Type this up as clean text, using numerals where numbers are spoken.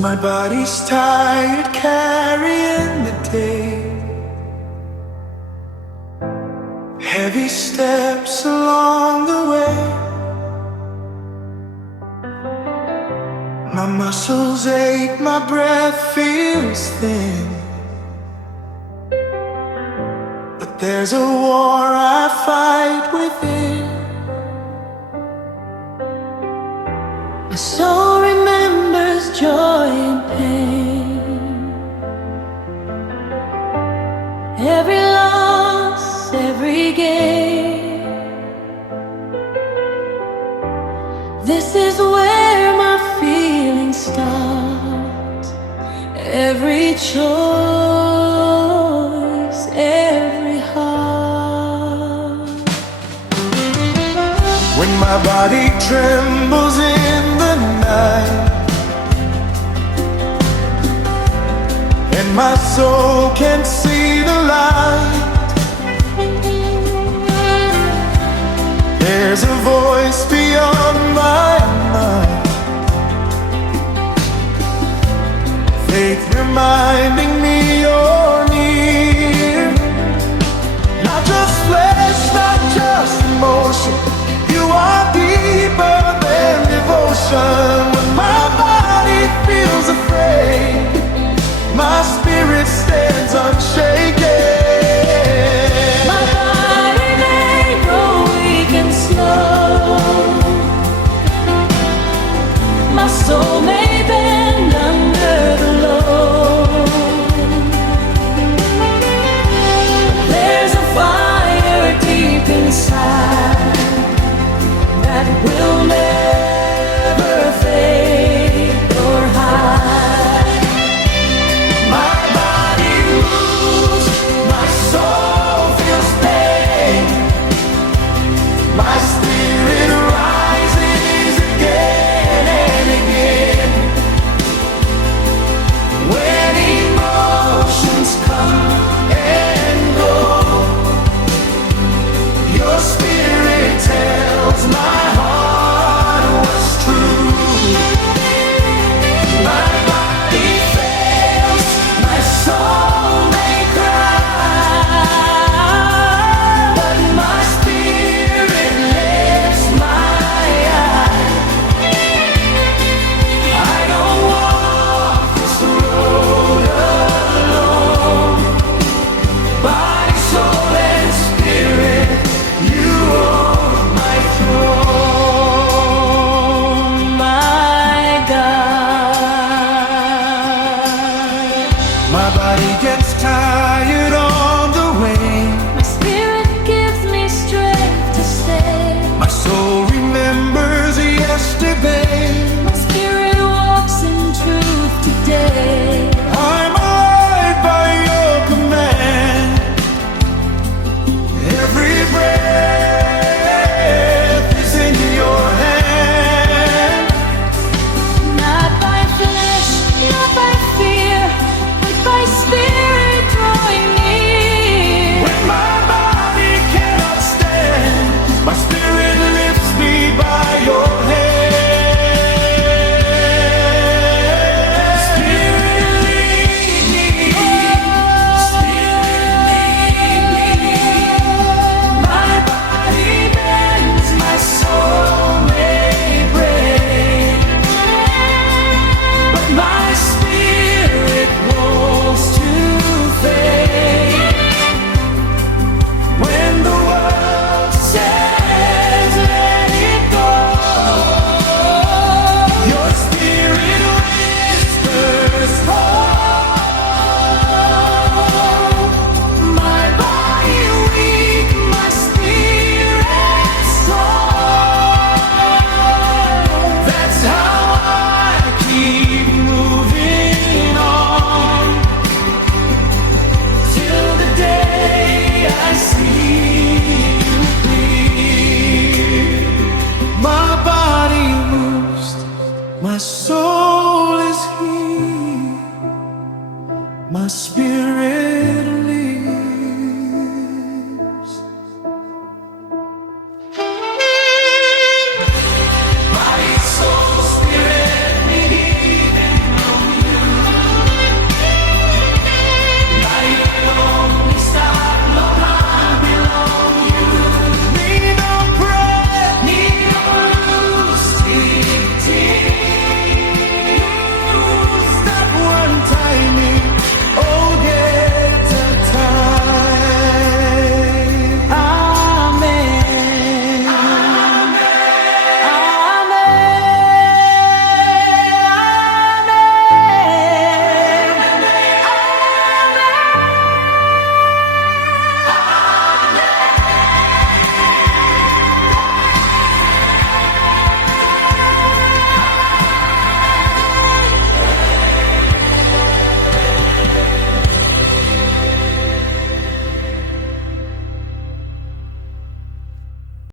My body's tired, carrying the day. Heavy steps along the way. My muscles ache, my breath feels thin. But there's a war I fight within. My soul remembers joy and pain. Every loss, every gain. This is where my feeling starts. Every choice, every heart. When my body trembles in the night, and my soul can't see the light, there's a voice beyond my mind, faith reminding me you're near. Not just flesh, not just emotion, you are deeper than devotion. When my body feels afraid, my spirit stands unshaken. My body may grow weak and slow. My soul may bend under the load. There's a fire deep inside that will never fade or hide. My body moves, my soul feels pain. My spirit rises again and again. When emotions come and go, your spirit tells my heart what's true. My body fails, my soul may cry, but my spirit lifts my eye. I don't walk this road alone. Body, soul, and spirit, you own my throne, My God. My body gets tired on the way. My spirit gives me strength to stay. My soul remembers yesterday. My spirit walks in truth today. I'm alive by your command. Every breath is in your hand. Not by flesh, not by fear, but by spirit drawing near. When my body cannot stand, my spirit lifts me by your hand. Spirit lead me, Spirit lead me. My body bends, my soul may break, but my spirit wants to fade. When the world says let it go, your spirit whispers hope. My body weak, my spirit strong. That's how I keep moving on, till the day I see you clear. My body moves, my soul is here, my spirit